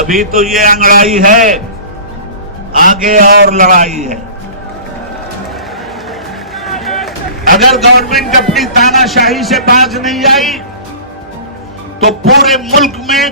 ابھی تو یہ انگڑائی ہے، آگے اور لڑائی ہے۔ اگر گورنمنٹ اپنی تاناشاہی سے باز نہیں آئی تو پورے ملک میں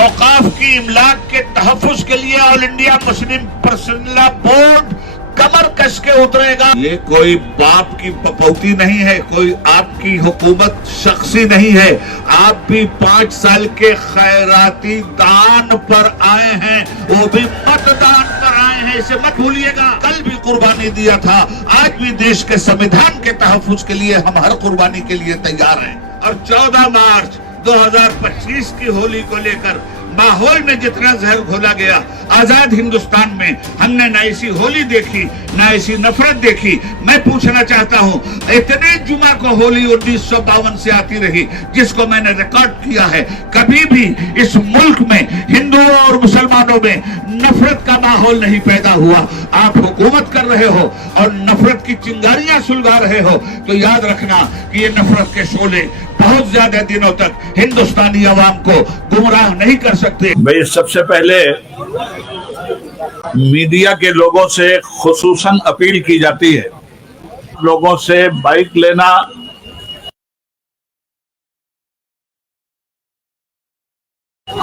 اوقاف کی املاک کے تحفظ کے لیے آل انڈیا مسلم پرسنل لا بورڈ کمر کس کے اترے گا۔ یہ کوئی باپ کی پپوتی نہیں ہے، کوئی آپ کی حکومت شخصی نہیں ہے۔ آپ بھی 5 سال کے خیراتی دان پر آئے ہیں، وہ بھی مت دان پر آئے ہیں، اسے مت بھولیے گا۔ کل بھی قربانی دیا تھا، آج بھی دیش کے سمویدھان کے تحفظ کے لیے ہم ہر قربانی کے لیے تیار ہیں۔ اور 14 مارچ 2025 کی ہولی کو لے کر ماحول میں جتنا زہر گھولا گیا، آزاد ہندوستان میں ہم نے نہ ایسی ہولی دیکھی نہ ایسی نفرت دیکھی۔ میں پوچھنا چاہتا ہوں، اتنے جمعہ کو ہولی 1952 سے آتی رہی جس کو میں نے ریکارڈ کیا ہے، کبھی بھی اس ملک میں ہندوؤں اور مسلمانوں میں نفرت کا ماحول نہیں پیدا ہوا۔ آپ حکومت کر رہے ہو اور نفرت کی چنگاریاں سلگا رہے ہو تو یاد رکھنا کہ یہ نفرت کے شعلے بہت زیادہ دنوں تک ہندوستانی عوام کو گمراہ نہیں کر سکتے۔ بھئی سب سے پہلے میڈیا کے لوگوں سے خصوصاً اپیل کی جاتی ہے، لوگوں سے بائک لینا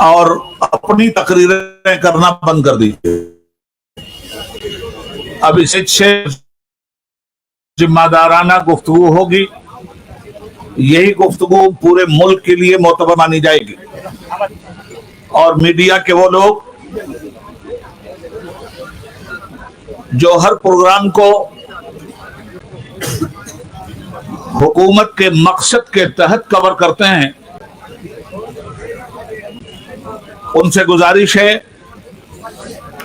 اور اپنی تقریریں کرنا بند کر دیجیے۔ اب اس سے ذمہ دارانہ گفتگو ہوگی، یہی گفتگو پورے ملک کے لیے معتبر مانی جائے گی۔ اور میڈیا کے وہ لوگ جو ہر پروگرام کو حکومت کے مقصد کے تحت کور کرتے ہیں، ان سے گزارش ہے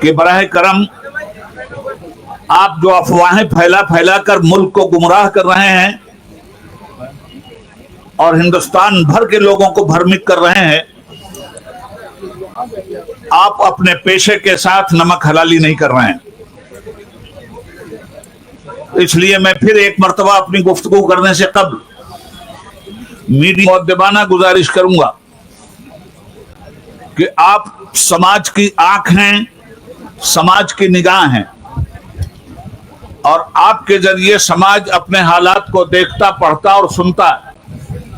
کہ براہ کرم آپ جو افواہیں پھیلا کر ملک کو گمراہ کر رہے ہیں اور ہندوستان بھر کے لوگوں کو بھرمت کر رہے ہیں، آپ اپنے پیشے کے ساتھ نمک حلالی نہیں کر رہے ہیں۔ اس لیے میں پھر ایک مرتبہ اپنی گفتگو کرنے سے قبل میڈیا مؤدبانہ گزارش کروں گا کہ آپ سماج کی آنکھ ہیں، سماج کی نگاہ ہیں، اور آپ کے ذریعے سماج اپنے حالات کو دیکھتا، پڑھتا اور سنتا ہے۔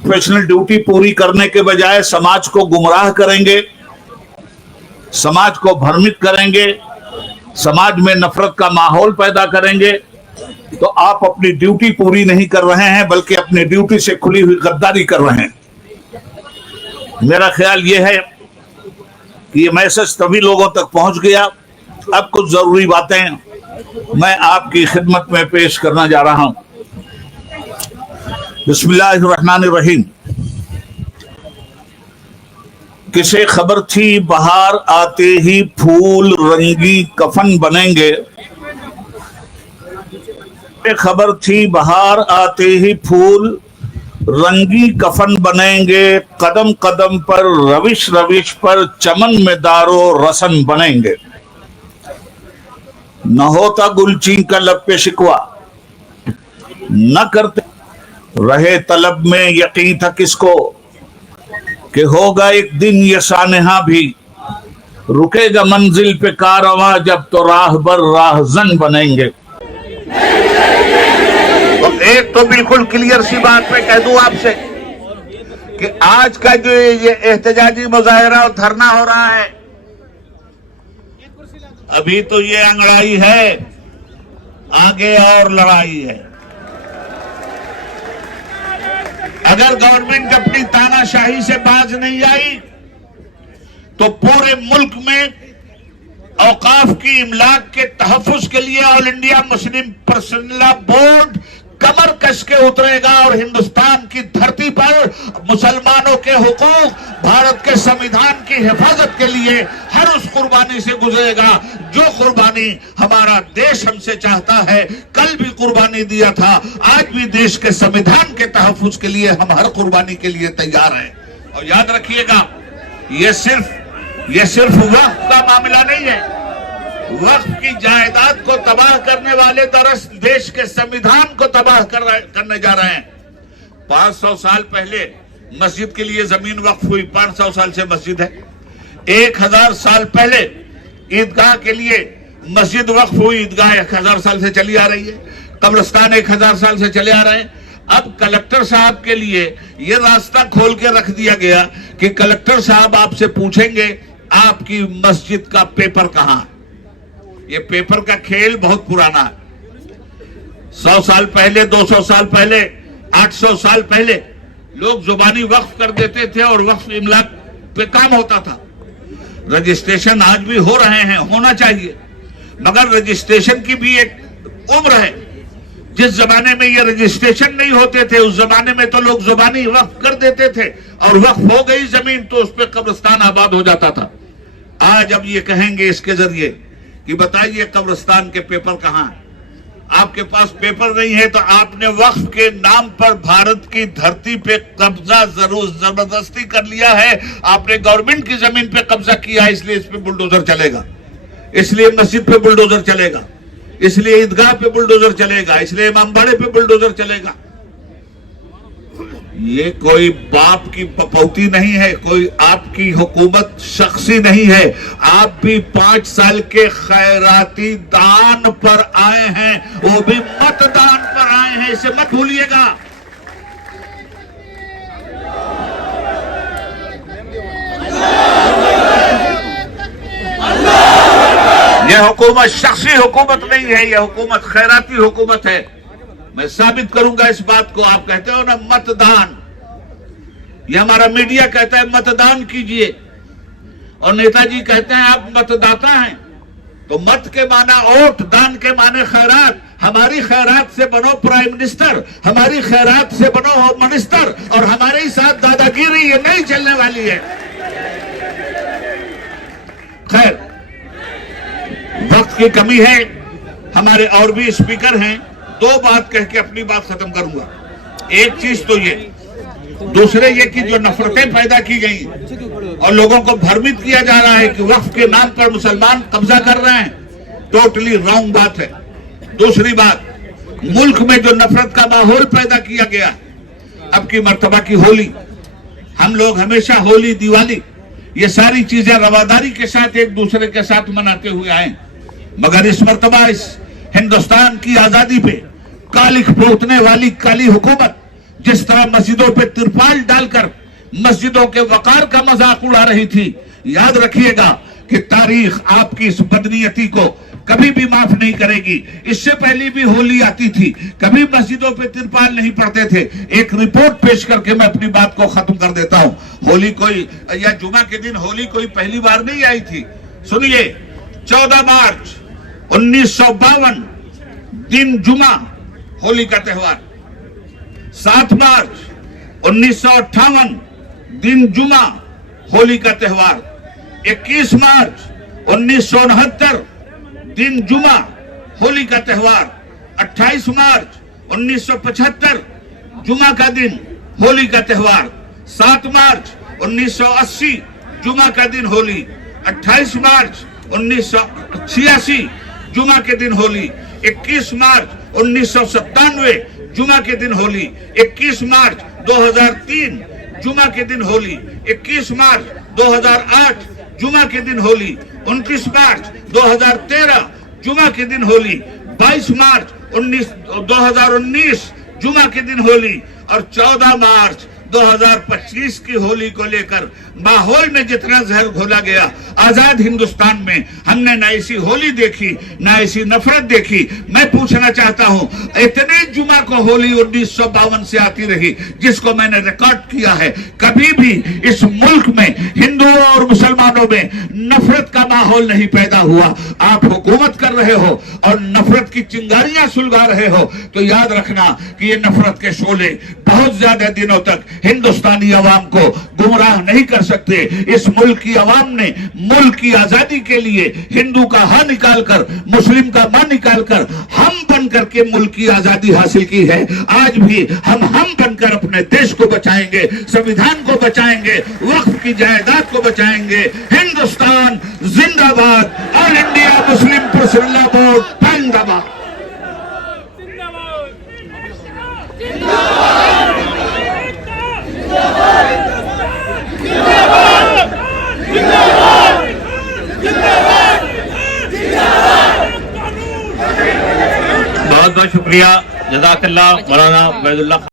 پروفیشنل ڈیوٹی پوری کرنے کے بجائے سماج کو گمراہ کریں گے، سماج کو بھرمت کریں گے، سماج میں نفرت کا ماحول پیدا کریں گے، تو آپ اپنی ڈیوٹی پوری نہیں کر رہے ہیں بلکہ اپنی ڈیوٹی سے کھلی ہوئی غداری کر رہے ہیں۔ میرا خیال یہ ہے کہ یہ میسج تبھی لوگوں تک پہنچ گیا۔ اب کچھ ضروری باتیں میں آپ کی خدمت میں پیش کرنا جا رہا ہوں۔ بسم اللہ الرحمن الرحیم۔ کسے خبر تھی بہار آتے ہی پھول رنگی کفن بنیں گے، خبر تھی بہار آتے ہی پھول رنگی کفن بنیں گے، قدم قدم پر روش روش پر چمن میں دارو رسن بنیں گے۔ نہ ہوتا گلچین کا لب پہ شکوا، نہ کرتے رہے طلب میں یقین تھا کس کو کہ ہوگا ایک دن یہ سانحہ بھی، رکے گا منزل پہ کارواں جب تو راہ بر راہ زن بنیں گے۔ ایک تو بالکل کلیئر سی بات میں کہہ دوں آپ سے کہ آج کا جو یہ احتجاجی مظاہرہ اور دھرنا ہو رہا ہے، ابھی تو یہ انگڑائی ہے، آگے اور لڑائی ہے۔ اگر گورنمنٹ اپنی تاناشاہی سے باز نہیں آئی تو پورے ملک میں اوقاف کی املاک کے تحفظ کے لیے آل انڈیا مسلم پرسنل لا بورڈ کمر کس کے اترے گا اور ہندوستان کی دھرتی پر مسلمانوں کے حقوق، بھارت کے سمویدھان کی حفاظت کے لیے ہر اس قربانی سے گزرے گا جو قربانی ہمارا دیش ہم سے چاہتا ہے۔ کل بھی قربانی دیا تھا، آج بھی دیش کے سمویدھان کے تحفظ کے لیے ہم ہر قربانی کے لیے تیار ہیں۔ اور یاد رکھیے گا، یہ صرف وقت کا معاملہ نہیں ہے۔ وقت کی جائیداد کو تباہ کرنے والے دراصل دیش کے سمویدھان کو تباہ کرنے جا رہے ہیں۔ 500 سال پہلے مسجد کے لیے زمین وقف ہوئی، 500 سال سے مسجد ہے۔ 1000 साल पहले ईदगाह के लिए मस्जिद वक्फ हुई, ईदगाह 1000 साल से चली आ रही है, कब्रिस्तान 1000 साल से चले आ रहे हैं। अब कलेक्टर साहब के लिए ये रास्ता खोल के रख दिया गया कि कलेक्टर साहब आपसे पूछेंगे आपकी मस्जिद का पेपर कहां है। ये पेपर का खेल बहुत पुराना है। 100 साल पहले, 200 साल पहले, 800 साल पहले लोग जुबानी वक्फ कर देते थे और वक्फ इमलाक पे काम होता था। रजिस्ट्रेशन आज भी हो रहे हैं, होना चाहिए, मगर रजिस्ट्रेशन की भी एक उम्र है। जिस जमाने में ये रजिस्ट्रेशन नहीं होते थे उस जमाने में तो लोग जुबानी वक्फ कर देते थे और वक्फ हो गई जमीन तो उस पर कब्रिस्तान आबाद हो जाता था। आज अब ये कहेंगे इसके जरिए कि बताइए कब्रिस्तान के पेपर कहां है। आपके पास पेपर नहीं है तो आपने वक्फ के नाम पर भारत की धरती पे कब्जा जरूर जबरदस्ती कर लिया है। आपने गवर्नमेंट की जमीन पे कब्जा किया, इसलिए इस पे बुलडोजर चलेगा, इसलिए मस्जिद पे बुलडोजर चलेगा, इसलिए ईदगाह पे बुलडोजर चलेगा, इसलिए इमामबाड़े पे बुलडोजर चलेगा। ये कोई बाप की पपौती नहीं है, कोई आपकी हुकूमत शख्सी नहीं है। आप भी 5 साल के खैराती दान पर आए हैं, वो भी मतदान पर आए हैं, इसे मत भूलिएगा। यह हुकूमत शख्सी हुकूमत नहीं है, यह हुकूमत खैराती हुकूमत है। मैं साबित करूंगा इस बात को। आप कहते हो ना मतदान, ये हमारा मीडिया कहता है मतदान कीजिए और नेताजी कहते हैं आप मतदाता हैं। तो मत के माना वोट, दान के माने खैरात। हमारी खैरात से बनो प्राइम मिनिस्टर, हमारी खैरात से बनो होम मिनिस्टर, और हमारे ही साथ दादागिरी ये नहीं चलने वाली है। खैर, वक्त की कमी है, हमारे और भी स्पीकर हैं। 2 बात कह के अपनी बात खत्म करूंगा। एक चीज तो ये, दूसरे ये कि जो नफरतें पैदा की गई और लोगों को भ्रमित किया जा रहा है कि वक्फ के नाम पर मुसलमान कब्जा कर रहे हैं, टोटली रॉन्ग बात है। दूसरी बात, मुल्क में जो नफरत का माहौल पैदा किया गया, अब की मर्तबा की होली, हम लोग हमेशा होली, दिवाली, ये सारी चीजें रवादारी के साथ एक दूसरे के साथ मनाते हुए आए, मगर इस मर्तबा इस हिंदुस्तान की आजादी पे कालिख पोतने वाली काली हुकूमत जिस तरह मस्जिदों पे तिरपाल डालकर मस्जिदों के वकार का मजाक उड़ा रही थी, याद रखिएगा कि तारीख आपकी इस बदनीयती को कभी भी माफ नहीं करेगी। इससे पहले भी होली आती थी, कभी मस्जिदों पे तिरपाल नहीं पड़ते थे। एक रिपोर्ट पेश करके मैं अपनी बात को खत्म कर देता हूं। होली कोई, या जुमा के दिन होली कोई पहली बार नहीं आई थी। सुनिए, 14 मार्च 1952 दिन जुमा, होली का त्योहार। 7 मार्च 1958 दिन जुमा, होली का त्योहार। 21 मार्च 1969 दिन जुमा, होली का त्योहार। 28 मार्च 1975 जुमा का दिन, होली का त्योहार। 7 मार्च 1980 जुमा का दिन, होली। 28 मार्च 1986 जुमा के दिन, होली। 21 मार्च 1997 जुमा के दिन, होली। 21 मार्च 2003 जुमा के दिन, होली। 21 मार्च 2008 जुमा के दिन, होली। 29 मार्च 2013 जुमा के दिन, होली। 22 मार्च 2019 जुमा के दिन, होली। और 14 मार्च 2025 की होली को लेकर माहौल में जितना जहर घोला गया, आजाद हिंदुस्तान में हमने न ऐसी होली देखी, न ऐसी नफरत देखी। मैं पूछना चाहता हूं, इतने जुमा को होली 1952 से आती रही, जिसको मैंने रिकॉर्ड किया है, कभी भी इस मुल्क में हिंदुओं और मुसलमानों में नफरत का माहौल नहीं पैदा हुआ। आप हुकूमत कर रहे हो और नफरत की चिंगारियां सुलगा रहे हो, तो याद रखना कि ये नफरत के शोले बहुत ज्यादा दिनों तक हिंदुस्तानी अवाम को गुमराह नहीं कर सकते। इस मुल्क की अवाम ने मुल्क की आजादी के लिए हिंदू का हा निकालकर, मुस्लिम का मां निकालकर हम बनकर के मुल्क की आजादी हासिल की है। आज भी हम बनकर अपने देश को बचाएंगे, संविधान को बचाएंगे, वक्फ की जायदाद को बचाएंगे। हिंदुस्तान जिंदाबाद, all India Muslim personal board जिंदाबाद। जिंदाबाद بہت بہت شکریہ، جزاک اللہ مولانا عبید اللہ